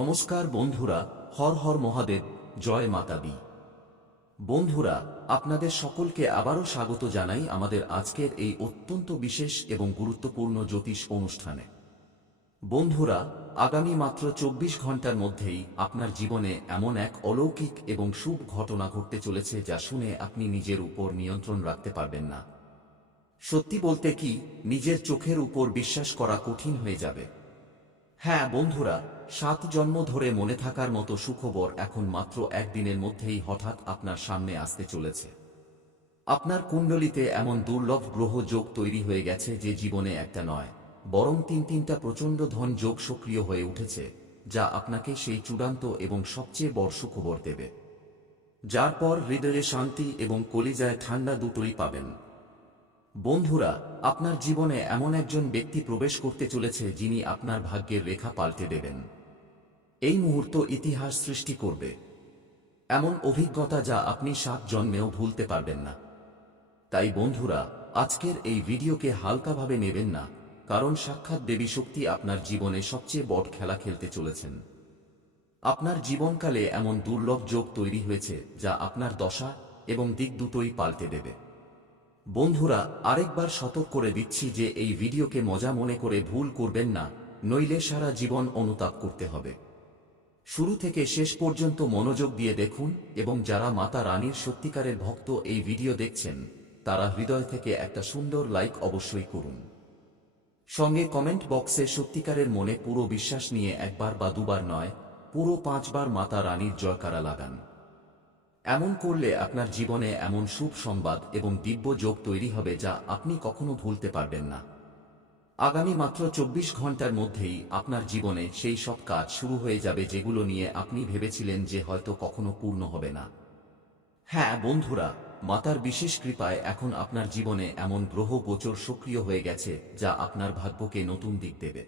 নমস্কার বন্ধুরা, হর হর মহাদেব, জয় মাতা দি। বন্ধুরা, আপনাদের সকলকে আবারও স্বাগত জানাই আমাদের আজকের এই অত্যন্ত বিশেষ এবং গুরুত্বপূর্ণ জ্যোতিষ অনুষ্ঠানে। বন্ধুরা, আগামী মাত্র 24 ঘন্টার মধ্যেই আপনার জীবনে এমন এক অলৌকিক এবং শুভ ঘটনা ঘটতে চলেছে যা শুনে আপনি নিজের উপর নিয়ন্ত্রণ রাখতে পারবেন না। সত্যি বলতে কি, নিজের চোখের উপর বিশ্বাস করা কঠিন হয়ে যাবে। হ্যাঁ বন্ধুরা, 7 জন্ম ধরে মনে থাকার মতো সুখবর এখন মাত্র একদিনের মধ্যেই হঠাৎ আপনার সামনে আসতে চলেছে। আপনার কুণ্ডলিতে এমন দুর্লভ গ্রহ যোগ তৈরি হয়ে গেছে যে জীবনে একটা নয়, বরং তিনটা প্রচণ্ড ধন যোগ সক্রিয় হয়ে উঠেছে, যা আপনাকে সেই চূড়ান্ত এবং সবচেয়ে বড় সুখবর দেবে, যার পর হৃদয়ে শান্তি এবং কলিজায় ঠান্ডা দুটোই পাবেন। বন্ধুরা, আপনার জীবনে এমন একজন ব্যক্তি প্রবেশ করতে চলেছে যিনি আপনার ভাগ্যের রেখা পাল্টে দেবেন। এই মুহূর্ত ইতিহাস সৃষ্টি করবে এমন অভিজ্ঞতা যা আপনি 7 জন্মেও ভুলতে পারবেন না। তাই বন্ধুরা, আজকের এই ভিডিওকে হালকাভাবে নেবেন না, কারণ সাক্ষাৎ দেবী শক্তি আপনার জীবনে সবচেয়ে বড় খেলা খেলতে চলেছেন। আপনার জীবনকালে এমন দুর্লভ যোগ তৈরি হয়েছে যা আপনার দশা এবং দিক দুটোই পাল্টে দেবে। বন্ধুরা, আরেকবার সতর্ক করে দিচ্ছি যে এই ভিডিওকে মজা মনে করে ভুল করবেন না, নইলে সারা জীবন অনুতাপ করতে হবে। শুরু থেকে শেষ পর্যন্ত মনোযোগ দিয়ে দেখুন, এবং যারা মাতা রানীর সত্যিকারের ভক্ত এই ভিডিও দেখছেন, তারা হৃদয় থেকে একটা সুন্দর লাইক অবশ্যই করুন। সঙ্গে কমেন্ট বক্সে সত্যিকারের মনে পুরো বিশ্বাস নিয়ে একবার বা দুবার নয়, পুরো 5 বার মাতা রানীর জয়কারা লাগান। এমন করলে আপনার জীবনে এমন শুভ সংবাদ এবং দিব্য যোগ তৈরি হবে যা আপনি কখনো ভুলতে পারবেন না। আগামী মাত্র 24 ঘন্টার মধ্যেই আপনার জীবনে সেই সব কাজ শুরু হয়ে যাবে যেগুলো নিয়ে আপনি ভেবেছিলেন যে হয়তো কখনো পূর্ণ হবে না। হ্যাঁ বন্ধুরা, মাতার বিশেষ কৃপায় এখন আপনার জীবনে এমন গ্রহ গোচর সক্রিয় হয়ে গেছে যা আপনার ভাগ্যকে নতুন দিক দেবে।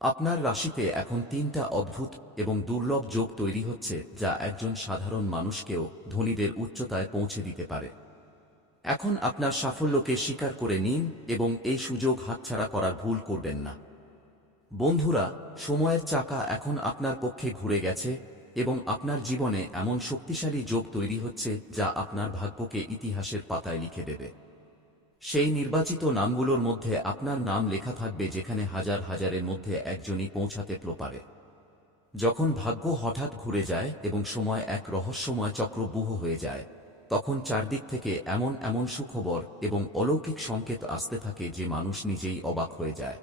আপনার রাশিতে এখন 3টা অদ্ভুত এবং দুর্লভ যোগ তৈরি হচ্ছে যা একজন সাধারণ মানুষকেও ধনীদের উচ্চতায় পৌঁছে দিতে পারে। এখন আপনার সাফল্যকে স্বীকার করে নিন এবং এই সুযোগ হাতছাড়া করার ভুল করবেন না। বন্ধুরা, সময়ের চাকা এখন আপনার পক্ষে ঘুরে গেছে এবং আপনার জীবনে এমন শক্তিশালী যোগ তৈরি হচ্ছে যা আপনার ভাগ্যকে ইতিহাসের পাতায় লিখে দেবে। সেই নির্বাচিত নামগুলোর মধ্যে আপনার নাম লেখা থাকবে যেখানে হাজার হাজারের মধ্যে একজনই পৌঁছাতে পারে। যখন ভাগ্য হঠাৎ ঘুরে যায় এবং সময় এক রহস্যময় চক্রব্যূহ হয়ে যায়, তখন চারদিক থেকে এমন এমন সুখবর এবং অলৌকিক সংকেত আসতে থাকে যে মানুষ নিজেই অবাক হয়ে যায়।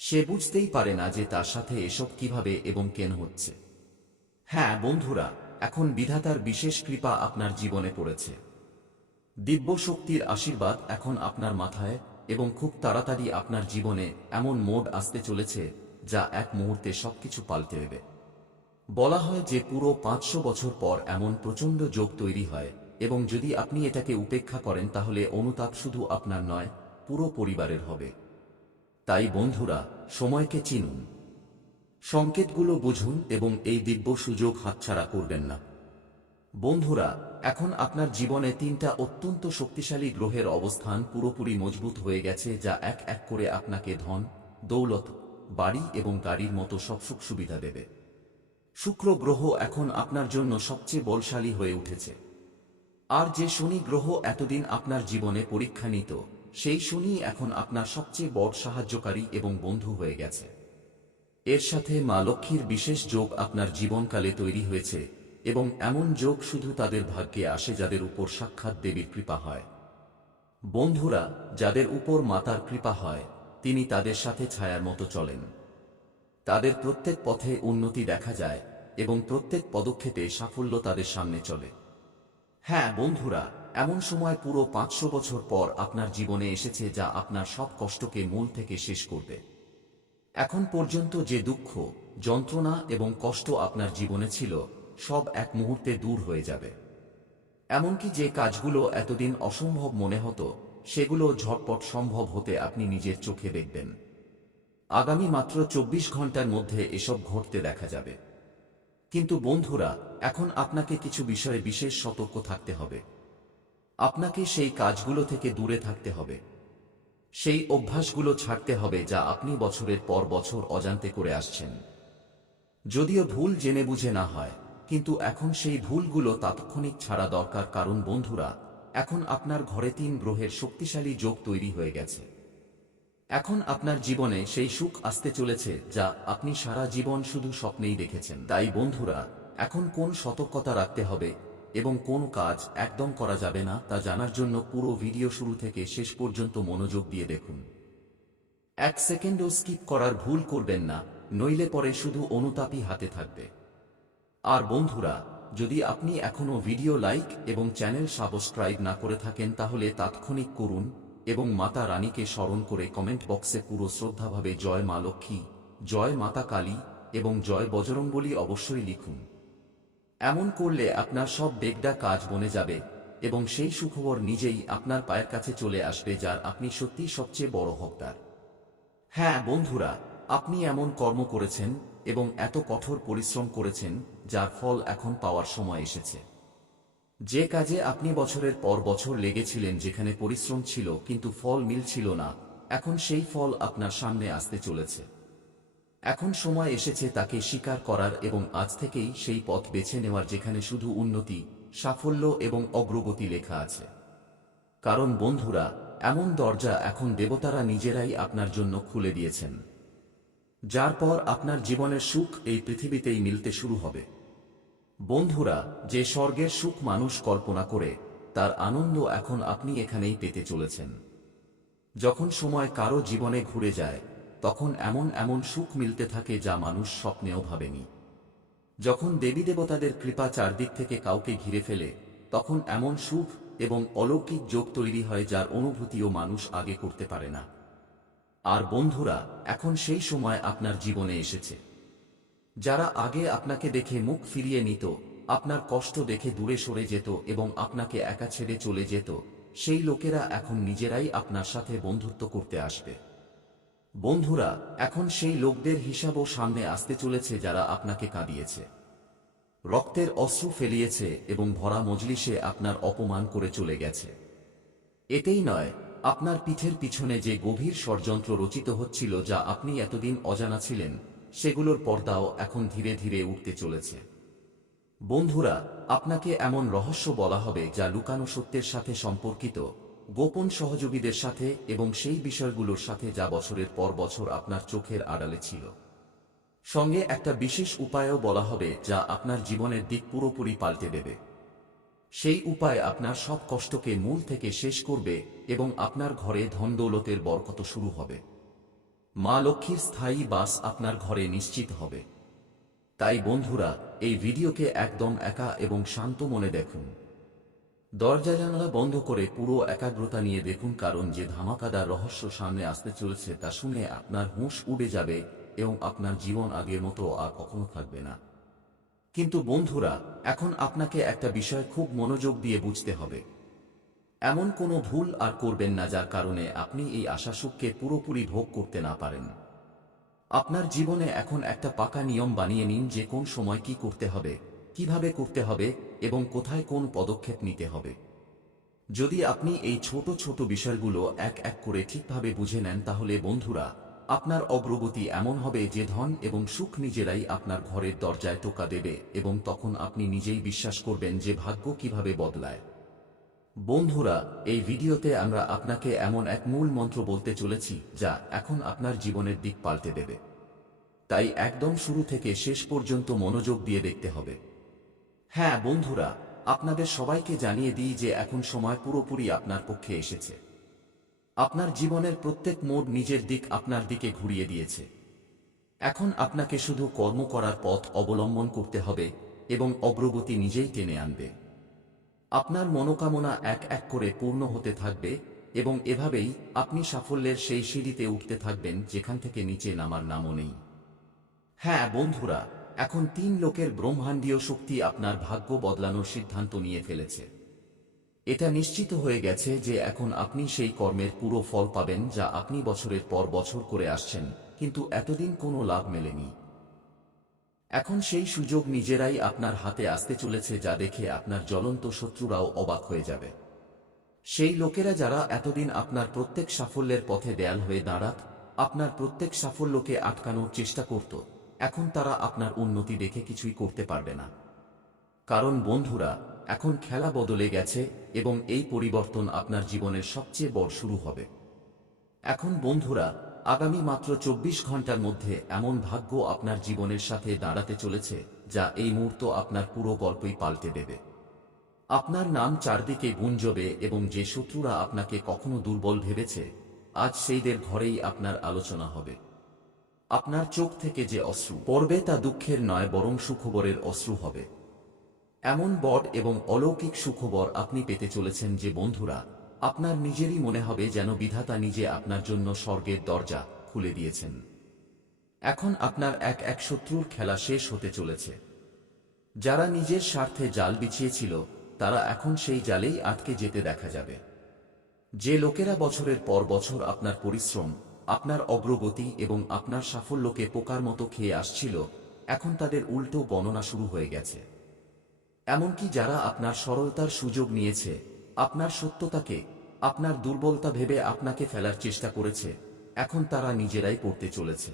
সে বুঝতেই পারে না যে তার সাথে এসব কিভাবে এবং কেন হচ্ছে। হ্যাঁ বন্ধুরা, এখন বিধাতার বিশেষ কৃপা আপনার জীবনে পড়েছে। দিব্য শক্তির আশীর্বাদ এখন আপনার মাথায়, এবং খুব তাড়াতাড়ি আপনার জীবনে এমন মোড় আসতে চলেছে যা এক মুহূর্তে সবকিছু পাল্টে দেবে। বলা হয় যে পুরো 500 বছর পর এমন প্রচণ্ড যোগ তৈরি হয়, এবং যদি আপনি এটাকে উপেক্ষা করেন তাহলে অনুতাপ শুধু আপনার নয়, পুরো পরিবারের হবে। তাই বন্ধুরা, সময়কে চিনুন, সংকেতগুলো বুঝুন এবং এই দিব্য সুযোগ হাতছাড়া করবেন না। বন্ধুরা, এখন আপনার জীবনে 3টা অত্যন্ত শক্তিশালী গ্রহের অবস্থান পুরোপুরি মজবুত হয়ে গেছে যা এক এক করে আপনাকে ধন, দৌলত, বাড়ি এবং গাড়ির মতো সব সুখ সুবিধা দেবে। শুক্র গ্রহ এখন আপনার জন্য সবচেয়ে বলশালী হয়ে উঠেছে। আর যে শনি গ্রহ এতদিন আপনার জীবনে পরীক্ষা নিত, সেই শনি এখন আপনার সবচেয়ে বড় সাহায্যকারী এবং বন্ধু হয়ে গেছে। এর সাথে মা লক্ষ্মীর বিশেষ যোগ আপনার জীবনকালে তৈরি হয়েছে, এবং এমন যোগ শুধু তাদের ভাগ্যে আসে যাদের উপর সাক্ষাৎ দেবীর কৃপা হয়। বন্ধুরা, যাদের উপর মাতার কৃপা হয়, তিনি তাদের সাথে ছায়ার মতো চলেন। তাদের প্রত্যেক পথে উন্নতি দেখা যায় এবং প্রত্যেক পদক্ষেপে সাফল্য তাদের সামনে চলে। হ্যাঁ বন্ধুরা, এমন সময় পুরো 500 বছর পর আপনার জীবনে এসেছে যা আপনার সব কষ্টকে মূল থেকে শেষ করবে। এখন পর্যন্ত যে দুঃখ, যন্ত্রণা এবং কষ্ট আপনার জীবনে ছিল, সব এক মুহূর্তে দূর হয়ে যাবে। এমনকি যে কাজগুলো এতদিন অসম্ভব মনে হতো, সেগুলো ঝটপট সম্ভব হতে আপনি নিজের চোখে দেখবেন। আগামী মাত্র 24 ঘন্টার মধ্যে এসব ঘটতে দেখা যাবে। কিন্তু বন্ধুরা, এখন আপনাকে কিছু বিষয়ে বিশেষ সতর্ক থাকতে হবে। আপনাকে সেই কাজগুলো থেকে দূরে থাকতে হবে। সেই অভ্যাসগুলো ছাড়তে হবে যা আপনি বছরের পর বছর অজান্তে করে আসছেন। যদিও ভুল জেনে বুঝে না হয়, কিন্তু এখন সেই ভুলগুলো তাৎক্ষণিক ছাড়া দরকার, কারণ বন্ধুরা, এখন আপনার ঘরে 3 গ্রহের শক্তিশালী যোগ তৈরি হয়ে গেছে। এখন আপনার জীবনে সেই সুখ আসতে চলেছে যা আপনি সারা জীবন শুধু স্বপ্নেই দেখেছেন। তাই বন্ধুরা, এখন কোন সতর্কতা রাখতে হবে এবং কোন কাজ একদম করা যাবে না তা জানার জন্য পুরো ভিডিও শুরু থেকে শেষ পর্যন্ত মনোযোগ দিয়ে দেখুন। 1 সেকেন্ডও স্কিপ করার ভুল করবেন না, নইলে পরে শুধু অনুতাপই হাতে থাকবে। আর বন্ধুরা, যদি আপনি এখনো ভিডিও লাইক এবং চ্যানেল সাবস্ক্রাইব না করে থাকেন তাহলে তাৎক্ষণিক করুন এবং মাতা রানীকে স্মরণ করে কমেন্ট বক্সে পুরো শ্রদ্ধাভাবে জয় মা লক্ষ্মী, জয় মাতা কালী এবং জয় বজরংবলী অবশ্যই লিখুন। এমন করলে আপনার সব বেগডা কাজ বনে যাবে এবং সেই সুখবর নিজেই আপনার পায়ের কাছে চলে আসবে যার আপনি সত্যিই সবচেয়ে বড় হকদার। হ্যাঁ বন্ধুরা, আপনি এমন কর্ম করেছেন এবং এত কঠোর পরিশ্রম করেছেন যার ফল এখন পাওয়ার সময় এসেছে। যে কাজে আপনি বছরের পর বছর লেগেছিলেন, যেখানে পরিশ্রম ছিল কিন্তু ফল মিলছিল না, এখন সেই ফল আপনার সামনে আসতে চলেছে। এখন সময় এসেছে তাকে স্বীকার করার এবং আজ থেকেই সেই পথ বেছে নেওয়ার যেখানে শুধু উন্নতি, সাফল্য এবং অগ্রগতি লেখা আছে। কারণ বন্ধুরা, এমন দরজা এখন দেবতারা নিজেরাই আপনার জন্য খুলে দিয়েছেন, যার পর আপনার জীবনের সুখ এই পৃথিবীতেই মিলতে শুরু হবে। বন্ধুরা, যে স্বর্গের সুখ মানুষ কল্পনা করে, তার আনন্দ এখন আপনি এখানেই পেতে চলেছেন। যখন সময় কারো জীবনে ঘুরে যায়, তখন এমন এমন সুখ মিলতে থাকে যা মানুষ স্বপ্নেও ভাবেনি। যখন দেবী দেবতাদের কৃপা চারদিক থেকে কাউকে ঘিরে ফেলে, তখন এমন সুখ এবং অলৌকিক যোগ তৈরি হয় যার অনুভূতিও মানুষ আগে করতে পারে না। আর বন্ধুরা, এখন সেই সময় আপনার জীবনে এসেছে। যারা আগে আপনাকে দেখে মুখ ফিরিয়ে নিত, আপনার কষ্ট দেখে দূরে সরে যেত এবং আপনাকে একা ছেড়ে চলে যেত, সেই লোকেরা এখন নিজেরাই আপনার সাথে বন্ধুত্ব করতে আসবে। বন্ধুরা, এখন সেই লোকদের হিসাবও সামনে আসতে চলেছে যারা আপনাকে কাঁদিয়েছে, রক্তের অশ্রু ফেলিয়েছে এবং ভরা মজলিসে আপনার অপমান করে চলে গেছে। এতেই নয়, আপনার পিঠের পিছনে যে গভীর ষড়যন্ত্র রচিত হচ্ছিল যা আপনি এতদিন অজানা ছিলেন, সেগুলোর পর্দাও এখন ধীরে ধীরে উঠতে চলেছে। বন্ধুরা, আপনাকে এমন রহস্য বলা হবে যা লুকানো সত্যের সাথে সম্পর্কিত, গোপন সহযোগীদের সাথে এবং সেই বিষয়গুলোর সাথে যা বছরের পর বছর আপনার চোখের আড়ালে ছিল। সঙ্গে একটা বিশেষ উপায়ও বলা হবে যা আপনার জীবনের দিক পুরোপুরি পাল্টে দেবে। সেই উপায় আপনার সব কষ্টকে মূল থেকে শেষ করবে এবং আপনার ঘরে ধন দৌলতের বরকত শুরু হবে। মা লক্ষ্মীর স্থায়ী বাস আপনার ঘরে নিশ্চিত হবে। তাই বন্ধুরা, এই ভিডিওকে একদম একা এবং শান্ত মনে দেখুন। দরজা জানালা বন্ধ করে পুরো একাগ্রতা নিয়ে দেখুন, কারণ যে ধামাকাদার রহস্য সামনে আসতে চলেছে তা শুনে আপনার হুঁশ উড়ে যাবে এবং আপনার জীবন আগের মতো আর কখনো থাকবে না। কিন্তু বন্ধুরা, এখন আপনাকে একটা বিষয় খুব মনোযোগ দিয়ে বুঝতে হবে। এমন কোনো ভুল আর করবেন না যার কারণে আপনি এই আশা সুখকে পুরোপুরি ভোগ করতে না পারেন। আপনার জীবনে এখন একটা পাকা নিয়ম বানিয়ে নিন যে কোন সময় কি করতে হবে, কিভাবে করতে হবে এবং কোথায় কোন পদক্ষেপ নিতে হবে। যদি আপনি এই ছোট ছোট বিষয়গুলো এক এক করে ঠিকভাবে বুঝে নেন, তাহলে বন্ধুরা, আপনার অগ্রগতি এমন হবে যে ধন এবং সুখ নিজেরাই আপনার ঘরের দরজায় টোকা দেবে এবং তখন আপনি নিজেই বিশ্বাস করবেন যে ভাগ্য কিভাবে বদলায়। বন্ধুরা, এই ভিডিওতে আমরা আপনাকে এমন এক মূল মন্ত্র বলতে চলেছি যা এখন আপনার জীবনের দিক পাল্টে দেবে। তাই একদম শুরু থেকে শেষ পর্যন্ত মনোযোগ দিয়ে দেখতে হবে। হ্যাঁ বন্ধুরা, আপনাদের সবাইকে জানিয়ে দিই যে এখন সময় পুরোপুরি আপনার পক্ষে এসেছে। আপনার জীবনের প্রত্যেক মোড় নিজের দিক আপনার দিকে ঘুরিয়ে দিয়েছে। এখন আপনাকে শুধু কর্ম করার পথ অবলম্বন করতে হবে এবং অগ্রগতি নিজেই টেনে আনবে। আপনার মনোকামনা এক এক করে পূর্ণ হতে থাকবে এবং এভাবেই আপনি সাফল্যের সেই সিঁড়িতে উঠতে থাকবেন যেখান থেকে নিচে নামার নামও নেই। হ্যাঁ বন্ধুরা, এখন 3 লোকের ব্রহ্মাণ্ডীয় শক্তি আপনার ভাগ্য বদলানোর সিদ্ধান্ত নিয়ে ফেলেছে। এটা নিশ্চিত হয়ে গেছে যে এখন আপনি সেই কর্মের পুরো ফল পাবেন যা আপনি বছরের পর বছর করে আসছেন, কিন্তু এতদিন কোনো লাভ মেলেনি। এখন সেই সুযোগ নিজেরাই আপনার হাতে আসতে চলেছে যা দেখে আপনার জ্বলন্ত শত্রুরাও অবাক হয়ে যাবে। সেই লোকেরা যারা এতদিন আপনার প্রত্যেক সাফল্যের পথে দেয়াল হয়ে দাঁড়াত, আপনার প্রত্যেক সাফল্যকে আটকানোর চেষ্টা করত, এখন তারা আপনার উন্নতি দেখে কিছুই করতে পারবে না। কারণ বন্ধুরা, এখন খেলা বদলে গেছে এবং এই পরিবর্তন আপনার জীবনের সবচেয়ে বড় শুরু হবে। এখন বন্ধুরা, আগামী মাত্র 24 ঘন্টার মধ্যে এমন ভাগ্য আপনার জীবনের সাথে দাঁড়াতে চলেছে যা এই মুহূর্ত আপনার পুরো গল্পই পাল্টে দেবে। আপনার নাম চারদিকে গুঞ্জবে এবং যে শত্রুরা আপনাকে কখনো দুর্বল ভেবেছে, আজ সেইদের ঘরেই আপনার আলোচনা হবে। আপনার চোখ থেকে যে অশ্রু পড়বে তা দুঃখের নয় বরং সুখবরের অশ্রু হবে। এমন বড় এবং অলৌকিক সুখবর আপনি পেতে চলেছেন যে বন্ধুরা, আপনার নিজেরই মনে হবে যেন বিধাতা নিজে আপনার জন্য স্বর্গের দরজা খুলে দিয়েছেন। এখন আপনার এক এক শত্রুর খেলা শেষ হতে চলেছে। যারা নিজের স্বার্থে জাল বিছিয়েছিল তারা এখন সেই জালেই আটকে যেতে দেখা যাবে। যে লোকেরা বছরের পর বছর আপনার পরিশ্রম, আপনার অগ্রগতি এবং আপনার সাফল্যকে পোকার মতো খেয়ে আসছিল, এখন তাদের উল্টো গণনা শুরু হয়ে গেছে। এমনকি যারা আপনার সরলতার সুযোগ নিয়েছে, আপনার সত্যতাকে, আপনার দুর্বলতা ভেবে আপনাকে ফেলার চেষ্টা করেছে, এখন তারা নিজেরাই পড়তে চলেছে।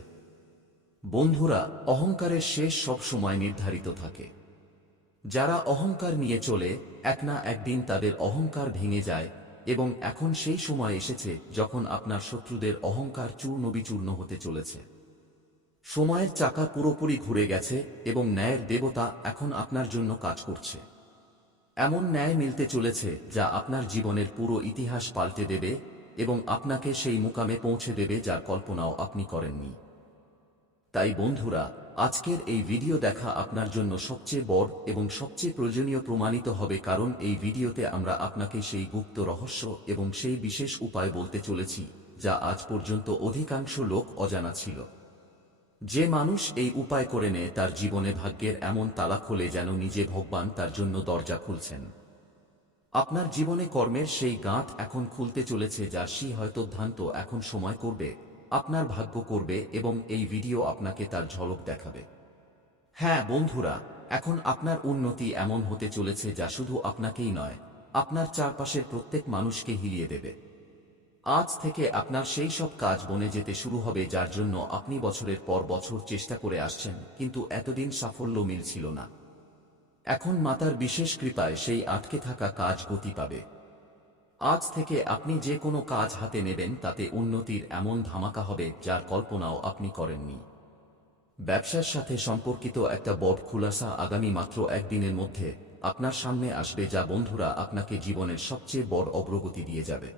বন্ধুরা, অহংকারের শেষ সব সময় নির্ধারিত থাকে। যারা অহংকার নিয়ে চলে, এক না একদিন তাদের অহংকার ভেঙে যায় এবং এখন সেই সময় এসেছে যখন আপনার শত্রুদের অহংকার চূর্ণ বিচূর্ণ হতে চলেছে। সময়ের চাকা পুরোপুরি ঘুরে গেছে এবং ন্যায়ের দেবতা এখন আপনার জন্য কাজ করছে। এমন ন্যায় মিলতে চলেছে যা আপনার জীবনের পুরো ইতিহাস পাল্টে দেবে এবং আপনাকে সেই মুকামে পৌঁছে দেবে যার কল্পনাও আপনি করেননি। তাই বন্ধুরা, আজকের এই ভিডিও দেখা আপনার জন্য সবচেয়ে বড় এবং সবচেয়ে প্রয়োজনীয় প্রমাণিত হবে, কারণ এই ভিডিওতে আমরা আপনাকে সেই গুপ্ত রহস্য এবং সেই বিশেষ উপায় বলতে চলেছি যা আজ পর্যন্ত অধিকাংশ লোক অজানা ছিল। যে মানুষ এই উপায় করে নেয় তার জীবনে ভাগ্যের এমন তালা খোলে যেন নিজে ভগবান তার জন্য দরজা খুলছেন। আপনার জীবনে কর্মের সেই গাঁট এখন খুলতে চলেছে যা হয়তো এখন সময় করবে, আপনার ভাগ্য করবে এবং এই ভিডিও আপনাকে তার ঝলক দেখাবে। হ্যাঁ বন্ধুরা, এখন আপনার উন্নতি এমন হতে চলেছে যা শুধু আপনাকেই নয়, আপনার চারপাশের প্রত্যেক মানুষকে হিলিয়ে দেবে। আজ থেকে আপনার সেই সব কাজ বনে যেতে শুরু হবে যার জন্য আপনি বছরের পর বছর চেষ্টা করে আসছেন, কিন্তু এতদিন সাফল্য মিলছিল না। এখন মাতার বিশেষ কৃপায় সেই আটকে থাকা কাজ গতি পাবে। আজ থেকে আপনি যে কোনো কাজ হাতে নেবেন তাতে উন্নতির এমন ধামাকা হবে যার কল্পনাও আপনি করেননি। ব্যবসার সাথে সম্পর্কিত একটা বড় খুলাসা আগামী মাত্র একদিনের মধ্যে আপনার সামনে আসবে যা বন্ধুরা আপনাকে জীবনের সবচেয়ে বড় অগ্রগতি দিয়ে যাবে।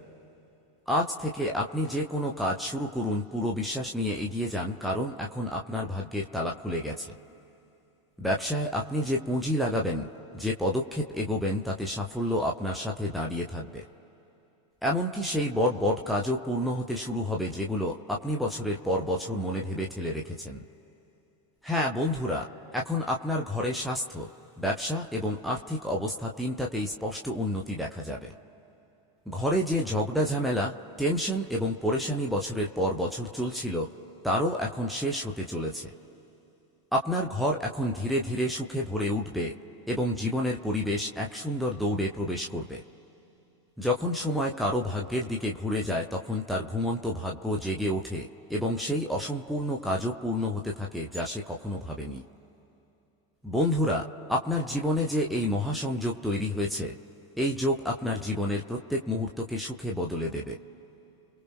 আজ থেকে আপনি যে কোনো কাজ শুরু করুন পুরো বিশ্বাস নিয়ে এগিয়ে যান, কারণ এখন আপনার ভাগ্যের তালা খুলে গেছে। ব্যবসায় আপনি যে পুঁজি লাগাবেন, যে পদক্ষেপ এগোবেন তাতে সাফল্য আপনার সাথে দাঁড়িয়ে থাকবে। এমনকি সেই বড় বড় কাজও পূর্ণ হতে শুরু হবে যেগুলো আপনি বছরের পর বছর মনে ভেবে ঠেলে রেখেছেন। হ্যাঁ বন্ধুরা, এখন আপনার ঘরে স্বাস্থ্য, ব্যবসা এবং আর্থিক অবস্থা তিনটাতেই স্পষ্ট উন্নতি দেখা যাবে। ঘরে যে ঝগড়া ঝামেলা, টেনশন এবং পরেশানি বছরের পর বছর চলছিল তারও এখন শেষ হতে চলেছে। আপনার ঘর এখন ধীরে ধীরে সুখে ভরে উঠবে এবং জীবনের পরিবেশ এক সুন্দর দৌড়ে প্রবেশ করবে। যখন সময় কারো ভাগ্যের দিকে ঘুরে যায় তখন তার ঘুমন্ত ভাগ্য জেগে ওঠে এবং সেই অসম্পূর্ণ কাজও পূর্ণ হতে থাকে যা সে কখনো ভাবেনি। বন্ধুরা, আপনার জীবনে যে এই মহাসংযোগ তৈরি হয়েছে, এই যোগ আপনার জীবনের প্রত্যেক মুহূর্তকে সুখে বদলে দেবে।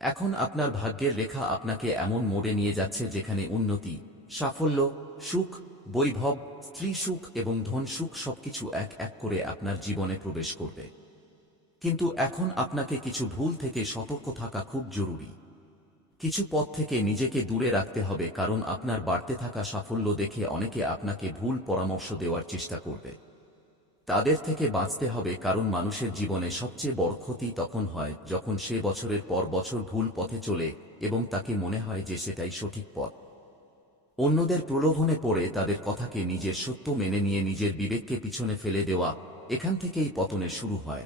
এখন আপনার ভাগ্যের রেখা আপনাকে এমন মোড়ে নিয়ে যাচ্ছে যেখানে উন্নতি, সাফল্য, সুখ, বৈভব, স্ত্রী সুখ এবং ধন সুখ সবকিছু এক এক করে আপনার জীবনে প্রবেশ করবে। কিন্তু এখন আপনাকে কিছু ভুল থেকে সতর্ক থাকা খুব জরুরি। কিছু পথ থেকে নিজেকে দূরে রাখতে হবে, কারণ আপনার বাড়তে থাকা সাফল্য দেখে অনেকে আপনাকে ভুল পরামর্শ দেওয়ার চেষ্টা করবে। তাদের থেকে বাঁচতে হবে, কারণ মানুষের জীবনে সবচেয়ে বড় ক্ষতি তখন হয় যখন সে বছরের পর বছর ভুল পথে চলে এবং তাকে মনে হয় যে সেটাই সঠিক পথ। অন্যদের প্রলোভনে পড়ে তাদের কথাকে নিজের সত্য মেনে নিয়ে নিজের বিবেককে পিছনে ফেলে দেওয়া, এখান থেকেই পতনের শুরু হয়।